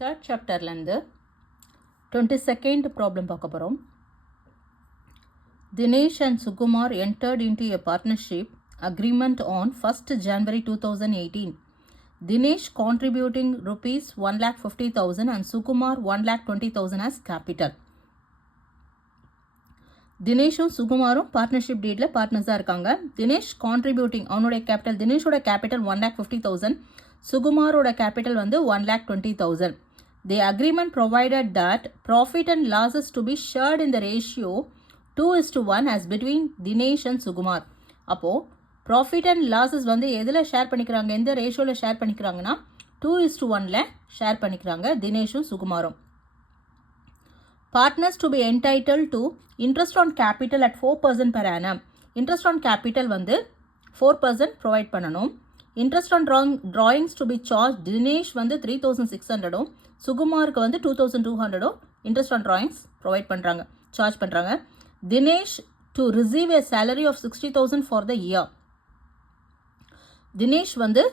Third சாப்டர்லேருந்து 22nd problem பார்க்க போகிறோம். Dinesh and Sukumar entered into a partnership agreement on 1st January 2018. Dinesh contributing rupees 1,50,000 and Sukumar 1,20,000 as capital. தினேஷும் சுகுமாரும் partnership டீடில் பார்ட்னர்ஸாக இருக்காங்க. Dinesh contributing அவனுடைய capital, தினேஷோட capital 1,50,000, சுகுமாரோட capital வந்து 1,20,000. The agreement provided that profit and losses to be shared in the ratio 2:1 as between Dinesh and Sukumar. அப்போது profit and losses வந்து எதில் share பண்ணிக்கிறாங்க, எந்த ரேஷியோவில் share பண்ணிக்கிறாங்கன்னா 2:1 share பண்ணிக்கிறாங்க தினேஷும் சுகுமாரும். Partners to be entitled to interest on capital at 4% per annum. Interest on capital வந்து 4% provide பண்ணணும். Interest on drawings to be charged, Dinesh வந்து 3,600, சுகுமாருக்கு வந்து 2,200 interest on drawings ப்ரொவைட் பண்ணுறாங்க, சார்ஜ் பண்ணுறாங்க. Dinesh to receive a salary of 60,000 for the year. Dinesh வந்து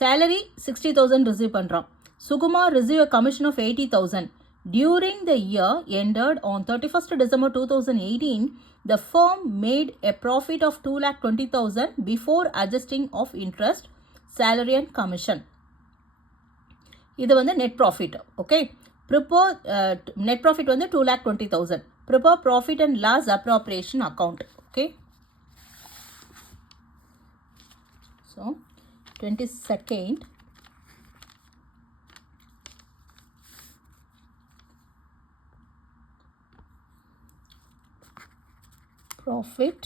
salary 60,000 receive பண்ணுறான். Sukumar receive a commission of 80,000. During the year ended on 31st December 2018, the firm made a profit of 2,20,000 before adjusting of interest, salary and commission. இது வந்து net profit. Okay. Prepare net profit வந்து 2,20,000. Prepare profit and loss appropriation account. Okay. So 22nd. Profit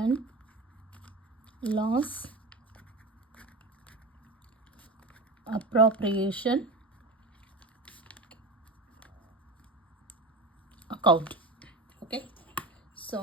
and loss appropriation account. Okay, so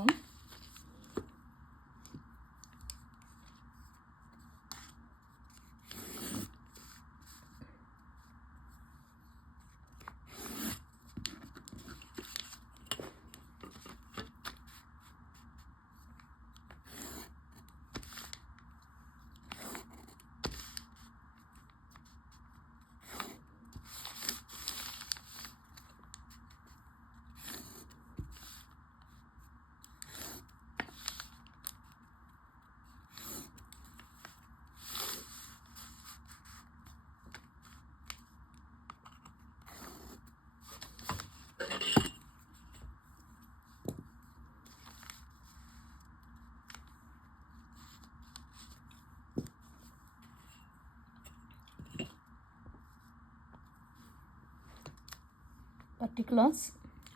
particulars,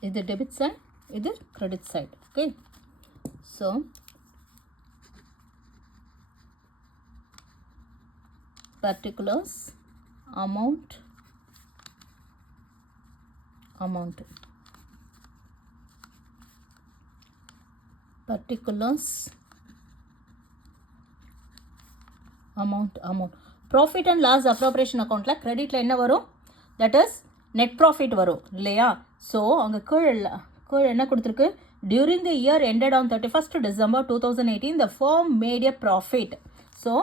இது debit side, இது credit side. Okay, so particulars, amount, particulars, amount. Profit and loss appropriation accountல creditல என்ன வரும், that is net profit வரும் இல்லையா. So அங்கே கீழே என்ன கொடுத்துருக்கு, during the year ended on 31st December 2018 the firm made a profit. So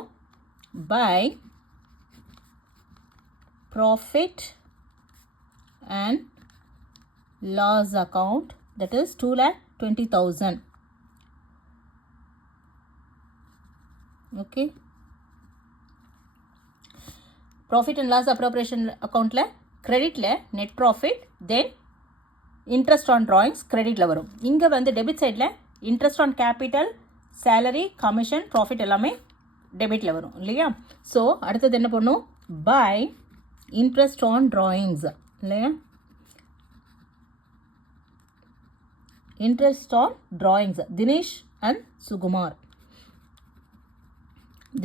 by profit and loss account, that is 2,20,000. Okay, profit and loss appropriation accountல கிரெடிட்டில் net profit, then interest on drawings கிரெடிட்டில் வரும். இங்கே வந்து debit சைடில் interest on capital, salary, commission, profit எல்லாமே டெபிட்டில் வரும் இல்லையா. ஸோ அடுத்தது என்ன பண்ணும், பை இன்ட்ரெஸ்ட் ஆன் ட்ராயிங்ஸ் இல்லையா, interest on drawings Dinesh and Sukumar,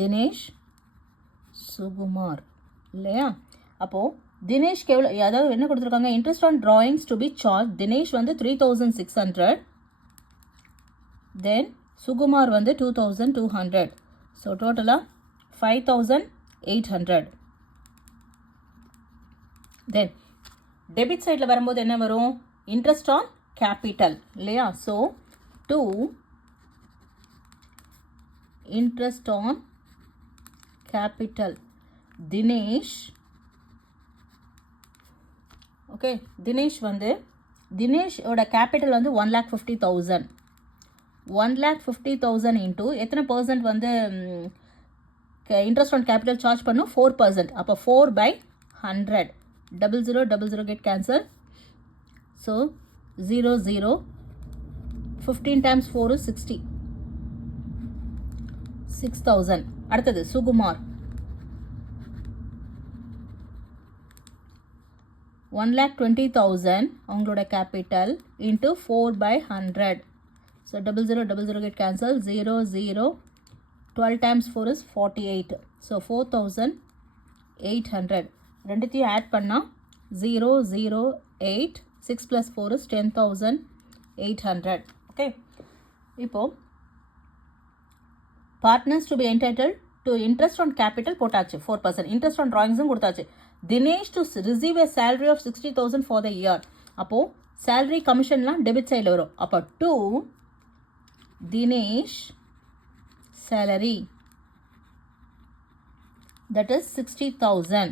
Dinesh Sukumar இல்லையா. அப்போது தினேஷ்க்கு எவ்வளோ, அதாவது என்ன கொடுத்துருக்காங்க, interest on drawings to be charge, Dinesh வந்து 3,600, தென் சுகுமார் வந்து 2,200, ஸோ டோட்டலாக 5,800. தென் டெபிட் சைடில் வரும்போது என்ன வரும், இன்ட்ரெஸ்ட் ஆன் கேபிட்டல் இல்லையா. So 2 interest on capital. Dinesh okay. தினேஷோட கேபிட்டல் வந்து 1,50,000. 1,50,000 இன்ட்டு எத்தனை பர்சன்ட் வந்து இன்ட்ரெஸ்ட் ஆன் கேபிட்டல் சார்ஜ் பண்ணும்? 4%. அப்போ 4/100. 0000 get cancelled. So 00. 15 times 4 is 60. 6,000. அடுத்தது சுகுமார் 1,20,000 அவங்களோட capital into 4/100. So 0000 get cancelled. 00. 12 times 4 is 48. So 4,800. ரெண்டுத்தையும் ஆட் பண்ணால் 008. 6 plus 4 is 10,800. ஓகே. இப்போது partners to be entitle to interest on capital போட்டாச்சு 4%. இன்ட்ரெஸ்ட் ஆன் ட்ராயிங்ஸும் கொடுத்தாச்சு. Dinesh to receive a salary of 60,000 for the year. அப்போது salary கமிஷன்லாம் debit சைடில் வரும். அப்போ to Dinesh salary, that is 60,000.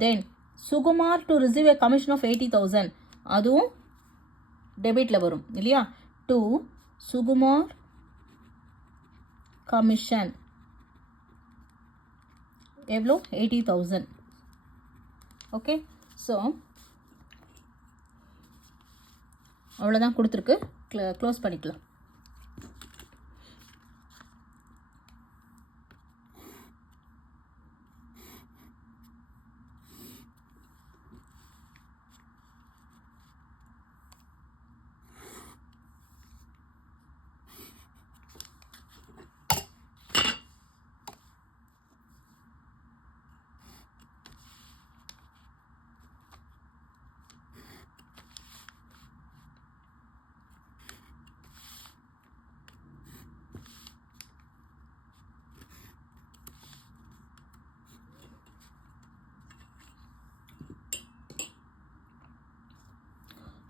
Then Sukumar to receive a commission of 80,000. அதுவும் டெபிட்டில் வரும் இல்லையா? டு சுகுமார் கமிஷன் எவ்வளோ? 80,000. ஓகே. ஸோ அவ்வளோதான் கொடுத்துருக்கு. க்ளோஸ் பண்ணிக்கலாம்.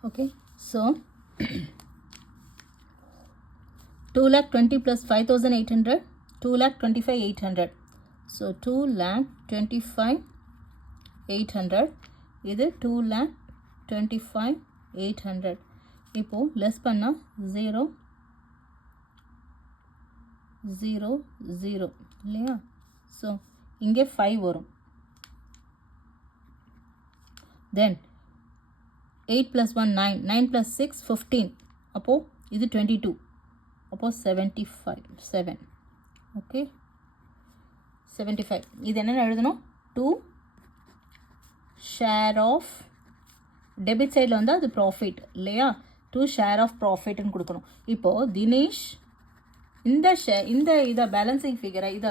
Okay, so 2,20,000 plus 5,800, 2,25,800. So 2,25,800. இது 2,25,800. இப்போ லெஸ் பண்ணா 0 0 0 இல்லையா? ஸோ இங்கே 5 வரும். தென் 8 plus 1 9, 9 plus 6 15. அப்போது இது 22. அப்போது 75 7. ஓகே, 75. இது என்னென்ன எழுதணும்? 2 ஷேர் ஆஃப் டெபிட் சைடில் வந்து அது ப்ராஃபிட் இல்லையா? 2 ஷேர் ஆஃப் ப்ராஃபிட்னு கொடுக்கணும். இப்போது தினேஷ் இந்த இதை பேலன்சிங் ஃபிகரை இதை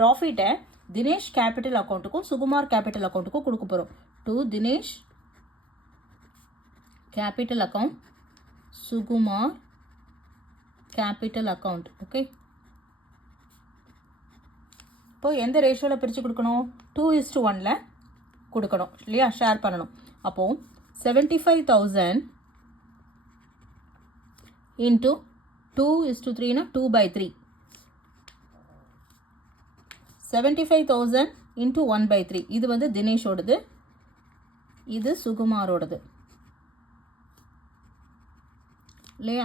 ப்ராஃபிட்டை தினேஷ் கேபிட்டல் அக்கௌண்ட்டுக்கும் சுகுமார் கேபிட்டல் அக்கௌண்ட்டுக்கும் கொடுக்க போகிறோம். To Dinesh capital account, Sukumar capital account. Okay. இப்போ எந்த ரேஷியோவில் பிரித்து கொடுக்கணும்? 2:1 கொடுக்கணும் இல்லையா? ஷேர் பண்ணணும். அப்போது 75,000 இன்ட்டு 2:3னா 2/3. 75,000 இன்ட்டு 1/3. இது வந்து தினேஷோடது, இது சுகுமாரோடது இல்லையா?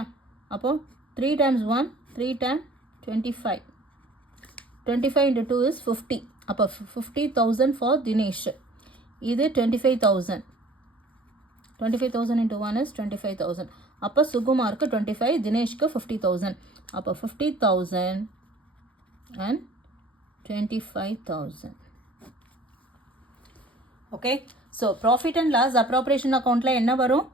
அப்போது 3 times 1 3 times 25. 25 into 2 is 50. அப்போ 50,000 for தினேஷ். இது 25,000. 25,000 into 1 is 25,000. அப்போ சுகுமாருக்கு 25, தினேஷ்க்கு 50,000. அப்போ 50,000 and 25,000. Okay. So profit and loss appropriation அக்கௌண்ட்டில் என்ன வரும்?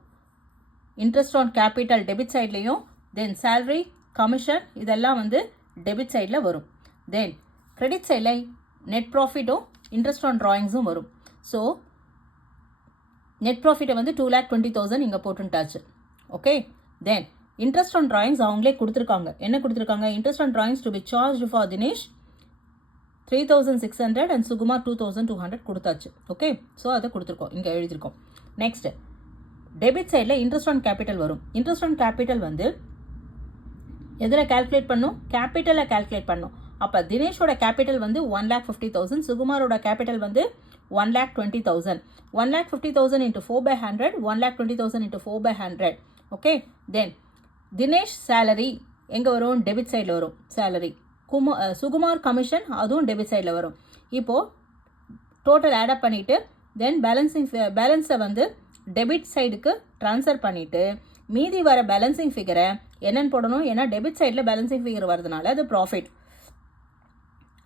இன்ட்ரெஸ்ட் ஆன் கேபிட்டல் டெபிட் சைட்லேயும், தென் சேலரி கமிஷன் இதெல்லாம் வந்து டெபிட் சைடில் வரும். தென் கிரெடிட் சைடில் நெட் ப்ராஃபிட்டும் இன்ட்ரெஸ்ட் ஆன் ட்ராயிங்ஸும் வரும். ஸோ நெட் ப்ராஃபிட்டை வந்து 2,20,000 இங்கே போட்டுட்டாச்சு. Okay. Then interest on drawings அவங்களே கொடுத்துருக்காங்க. என்ன கொடுத்துருக்காங்க? Interest on drawings to be charge for Dinesh 3,600 and Sukumar 2,200 கொடுத்தாச்சு. ஓகே. ஸோ அதை கொடுத்துருக்கோம், இங்கே எழுதியிருக்கோம். நெக்ஸ்ட் டெபிட் சைடில் இன்ட்ரெஸ்ட் ஆன் கேபிட்டல் வரும். இன்ட்ரெஸ்ட் ஆன் கேபிட்டல் வந்து எதில் கால்குலேட் பண்ணும்? கேபிட்டலில் கால்குலேட் பண்ணும். அப்போ தினேஷோட கேபிட்டல் வந்து 1,50,000, சுகுமாரோட கேபிட்டல் வந்து 1,20,000. 1,50,000 into 4 by 100, 1,20,000 into 4 by 100. Okay, then Dinesh salary எங்கே வரும்? டெபிட் சைடில் வரும் சேலரி. சுகுமார் கமிஷன் அதுவும் டெபிட் சைடில் வரும். இப்போது டோட்டல் ஆடப் பண்ணிவிட்டு தென் பேலன்ஸை வந்து டெபிட் சைடுக்கு ட்ரான்ஸ்ஃபர் பண்ணிவிட்டு மீதி வர பேலன்சிங் ஃபிகரை என்னென்னு போடணும்? ஏன்னா டெபிட் சைடில் பேலன்சிங் ஃபிகர் வரதுனால அது ப்ராஃபிட்,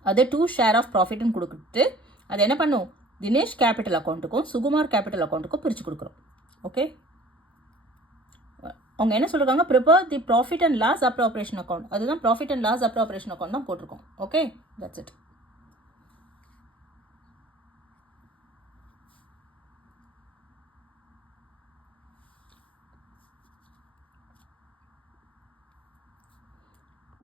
அது 2 ஷேர் ஆஃப் ப்ராஃபிட்னு கொடுத்துட்டு அது என்ன பண்ணும்? தினேஷ் கேபிட்டல் அக்கௌண்ட்டுக்கும் சுகுமார் கேபிட்டல் அக்கௌண்ட்டுக்கும் பிரித்து கொடுக்குறோம். ஓகே, அவங்க என்ன சொல்லிருக்காங்க? Prepare the profit and loss appropriation account. அதுதான் profit and loss appropriation account தான் போட்டிருக்கோம். Okay, that's it.